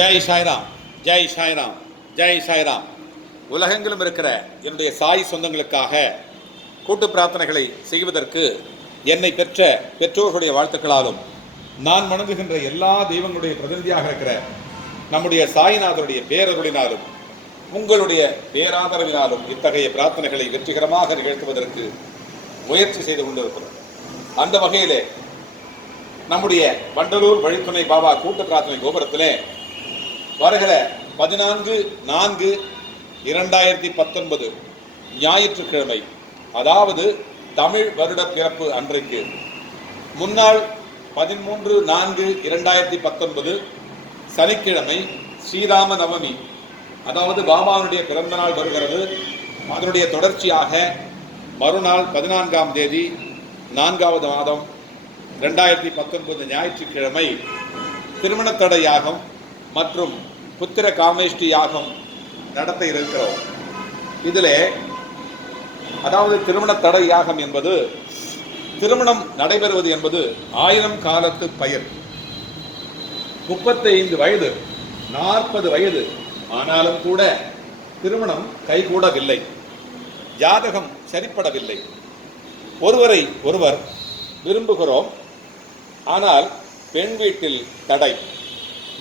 ஜெய் சாய்ராம் ஜெய் சாய்ராம் ஜெய் சாய்ராம். உலகெங்கிலும் இருக்கிற என்னுடைய சாய் சொந்தங்களுக்காக கூட்டு பிரார்த்தனைகளை செய்வதற்கு என்னை பெற்ற பெற்றோர்களுடைய வாழ்த்துக்களாலும் நான் வணங்குகின்ற எல்லா தெய்வங்களுடைய பிரதிநிதியாக இருக்கிற நம்முடைய சாய்நாதருடைய பேரருளினாலும் உங்களுடைய பேராதரவினாலும் இத்தகைய பிரார்த்தனைகளை வெற்றிகரமாக நிகழ்த்துவதற்கு முயற்சி செய்து கொண்டிருக்கிறோம். அந்த வகையிலே நம்முடைய வண்டலூர் வழித்துணை பாபா கூட்டு பிரார்த்தனை கோபுரத்திலே வருகிற பதினான்கு நான்கு இரண்டாயிரத்தி பத்தொன்பது ஞாயிற்றுக்கிழமை. அதாவது தமிழ் வருட பிறப்பு அன்றைக்கு. முன்னாள் பதிமூன்று நான்கு இரண்டாயிரத்தி பத்தொன்பது சனிக்கிழமை ஸ்ரீராம நவமி அதாவது பாபாவுடைய பிறந்த நாள் வருகிறது. அதனுடைய தொடர்ச்சியாக மறுநாள் பதினான்காம் தேதி நான்காவது மாதம் ரெண்டாயிரத்தி பத்தொன்பது ஞாயிற்றுக்கிழமை திருமணத்தடை யாகம் மற்றும் புத்திர காமேஷ்டி யாகம் நடத்த இருக்கிறோம். இதிலே அதாவது திருமண தடை யாகம் என்பது திருமணம் நடைபெறுவது என்பது ஆயிரம் காலத்து பயிர். முப்பத்தைந்து வயது நாற்பது வயது. ஆனாலும் கூட திருமணம் கைகூடவில்லை. ஜாதகம் சரிப்படவில்லை. ஒருவரை ஒருவர் விரும்புகிறோம். ஆனால் பெண் வீட்டில் தடை.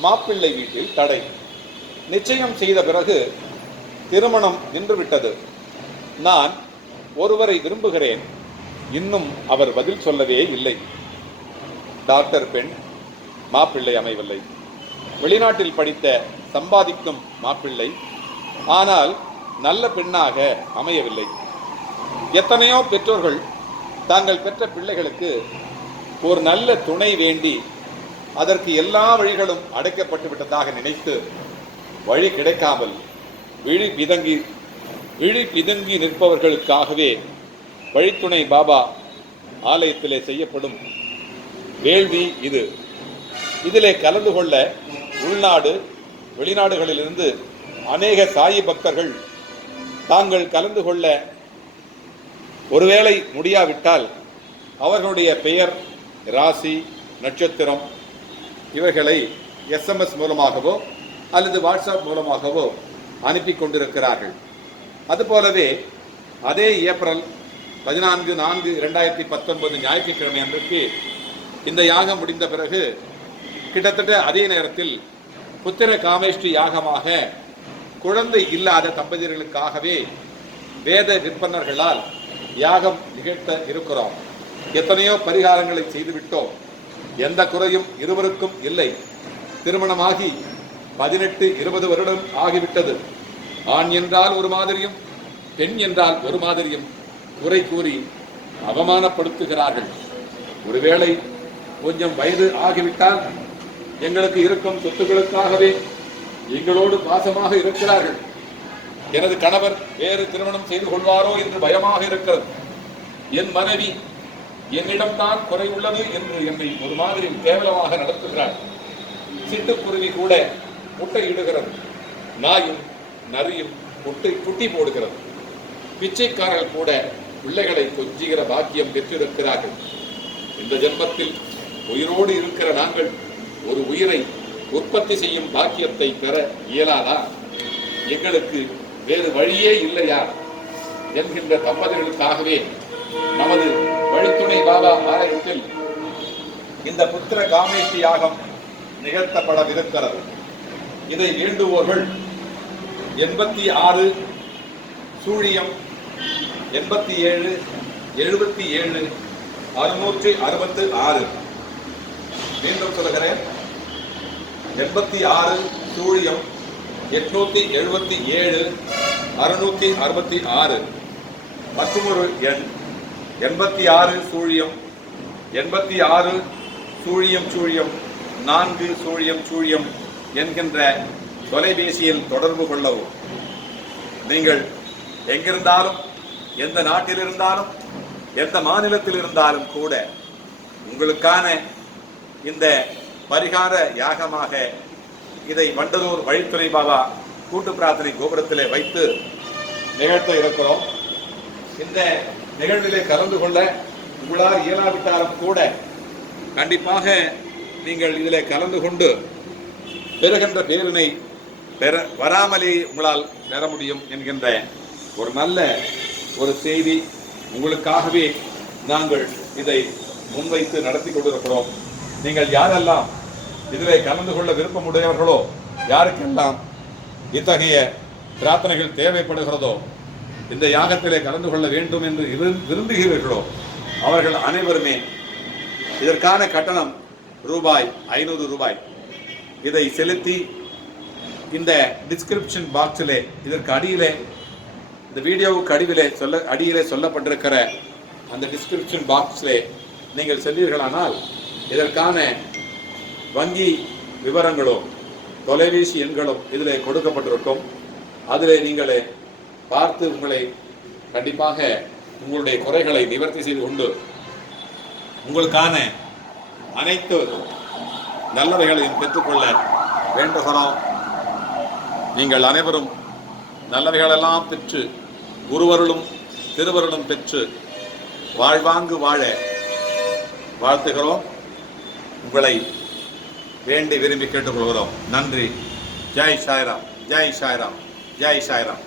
மாப்பிள்ளை வீட்டில் தடை. நிச்சயம் செய்த பிறகு திருமணம் நின்றுவிட்டது. நான் ஒருவரை விரும்புகிறேன். இன்னும் அவர் பதில் சொல்லவே இல்லை. டாக்டர் பெண் மாப்பிள்ளை அமைவில்லை வெளிநாட்டில் படித்த சம்பாதிக்கும் மாப்பிள்ளை. ஆனால் நல்ல பெண்ணாக அமையவில்லை. எத்தனையோ பெற்றோர்கள் தாங்கள் பெற்ற பிள்ளைகளுக்கு ஒரு நல்ல துணை வேண்டி அதற்கு எல்லா வழிகளும் அடைக்கப்பட்டு விட்டதாக நினைத்து வழி கிடைக்காமல் விழி பிதங்கி விழி பிதங்கி நிற்பவர்களுக்காகவே வழித்துணை பாபா ஆலயத்திலே செய்யப்படும் வேள்வி இது. இதிலே கலந்து கொள்ள உள்நாடு வெளிநாடுகளிலிருந்து அநேக சாயி பக்தர்கள் தாங்கள் கலந்து கொள்ள ஒருவேளை முடியாவிட்டால் அவர்களுடைய பெயர் ராசி நட்சத்திரம் இவைகளை எஸ்எம்எஸ் மூலமாகவோ அல்லது வாட்ஸ்அப் மூலமாகவோ அனுப்பி கொண்டிருக்கிறார்கள். அதுபோலவே அதே ஏப்ரல் பதினான்கு நான்கு இரண்டாயிரத்தி பத்தொன்பது ஞாயிற்றுக்கிழமை அன்றைக்கு இந்த யாகம் முடிந்த பிறகு கிட்டத்தட்ட அதே நேரத்தில் புத்திர காமேஷ்டி யாகமாக குழந்தை இல்லாத தம்பதியர்களுக்காகவே வேத விற்பனர்களால் யாகம் நிகழ்த்த இருக்கிறோம். எத்தனையோ பரிகாரங்களை செய்துவிட்டோம். எந்த குறையும் இருவருக்கும் இல்லை. திருமணமாகி பதினெட்டு இருபது வருடம் ஆகிவிட்டது. ஆண் என்றால் ஒரு மாதிரியும் பெண் என்றால் ஒரு மாதிரியும் குறை கூறி அவமானப்படுத்துகிறார்கள். ஒருவேளை கொஞ்சம் வயது ஆகிவிட்டால் எங்களுக்கு இருக்கும் சொத்துக்களுக்காகவே எங்களோடு பாசமாக இருக்கிறார்கள். எனது கணவர் வேறு திருமணம் செய்து கொள்வாரோ என்று பயமாக இருக்கிறது. என் மனைவி என்னிடம் தான் குறை உள்ளது என்று என்னை ஒரு மாதிரி கேவலமாக நடத்துகிறார். சிட்டுக்குருவி கூட முட்டையிடுகிறது. நாயும் நரியும் முட்டை குட்டி போடுகிறது. பிச்சைக்காரர்கள் கூட பிள்ளைகளை கொஞ்சுகிற பாக்கியம் பெற்றிருக்கிறார்கள். இந்த ஜென்மத்தில் உயிரோடு இருக்கிற நாங்கள் ஒரு உயிரை உற்பத்தி செய்யும் பாக்கியத்தை பெற இயலாதா? எங்களுக்கு வேறு வழியே இல்லையா? என்கின்ற தம்பதிகளுக்காகவே நமது வழித்துணை பாபா ஆலயத்தில் இந்த புத்திர காமேஷ்டி யாகம் நிகழ்த்தப்படவிருக்கிறது இதை வேண்டுவோர்கள் எண்பத்தி ஆறு சூழியம் எண்பத்தி ஏழு எழுபத்தி ஏழு அறுநூற்றி அறுபத்து ஆறு. மீண்டும் சொல்கிறேன் எண்பத்தி ஆறு சூழியம் எட்நூத்தி எழுபத்தி ஏழு அறுநூத்தி அறுபத்தி ஆறு. மற்றொரு எண் எண்பத்தி ஆறு சூழியம் எண்பத்தி ஆறு சூழியம் சூழியம் நான்கு சூழியம் சூழியம் என்கின்ற தொலைபேசியில் தொடர்பு கொள்ளவும். நீங்கள் எங்கிருந்தாலும் எந்த நாட்டில் இருந்தாலும் எந்த மாநிலத்தில் இருந்தாலும் கூட உங்களுக்கான இந்த பரிகார யாகமாக இதை வண்டலூர் வழித்துறை பாபா கூட்டு பிரார்த்தனை கோபுரத்திலே வைத்து நிகழ்த்த இருக்கிறோம். இந்த நிகழ்விலே கலந்து கொள்ள உங்களால் இயலாவிட்டாலும் கூட கண்டிப்பாக நீங்கள் இதிலே கலந்து கொண்டு பெறுகின்ற பேரினை பெற வராமலே உங்களால் பெற முடியும் என்கின்ற ஒரு நல்ல ஒரு செய்தி உங்களுக்காகவே நாங்கள் இதை முன்வைத்து நடத்தி கொண்டிருக்கிறோம். நீங்கள் யாரெல்லாம் இதில் கலந்து கொள்ள விருப்பமுடையவர்களோ யாருக்கெல்லாம் இத்தகைய பிரார்த்தனைகள் தேவைப்படுகிறதோ இந்த யாகத்திலே கலந்து கொள்ள வேண்டும் என்று விரு- விரும்புகிறீர்களோ அவர்கள் அனைவருமே இதற்கான கட்டணம் ரூபாய் ஐநூறு ரூபாய். இதை செலுத்தி இந்த டிஸ்கிரிப்ஷன் பாக்ஸிலே இதற்கு அடியிலே இந்த வீடியோவுக்கு அடிவிலே சொல்ல அடியிலே சொல்லப்பட்டிருக்கிற அந்த டிஸ்கிரிப்ஷன் பாக்ஸிலே நீங்கள் செல்வீர்களானால் இதற்கான வங்கி விவரங்களும் தொலைபேசி எண்களும் இதில் கொடுக்கப்பட்டிருக்கும். அதில் நீங்கள் பார்த்து உங்களை கண்டிப்பாக உங்களுடைய குறைகளை நிவர்த்தி செய்து கொண்டு உங்களுக்கான அனைத்து நல்லவைகளையும் பெற்றுக்கொள்ள வேண்டுகிறோம். நீங்கள் அனைவரும் நல்லவைகளெல்லாம் பெற்று குருவருளும் திருவருளும் பெற்று வாழ்வாங்கு வாழ வாழ்த்துகிறோம். உங்களை வேண்டி விரும்பி கேட்டுக்கொள்கிறோம். நன்றி. ஜெய் சாய்ராம். ஜெய் சாய்ராம். ஜெய் சாய்ராம்.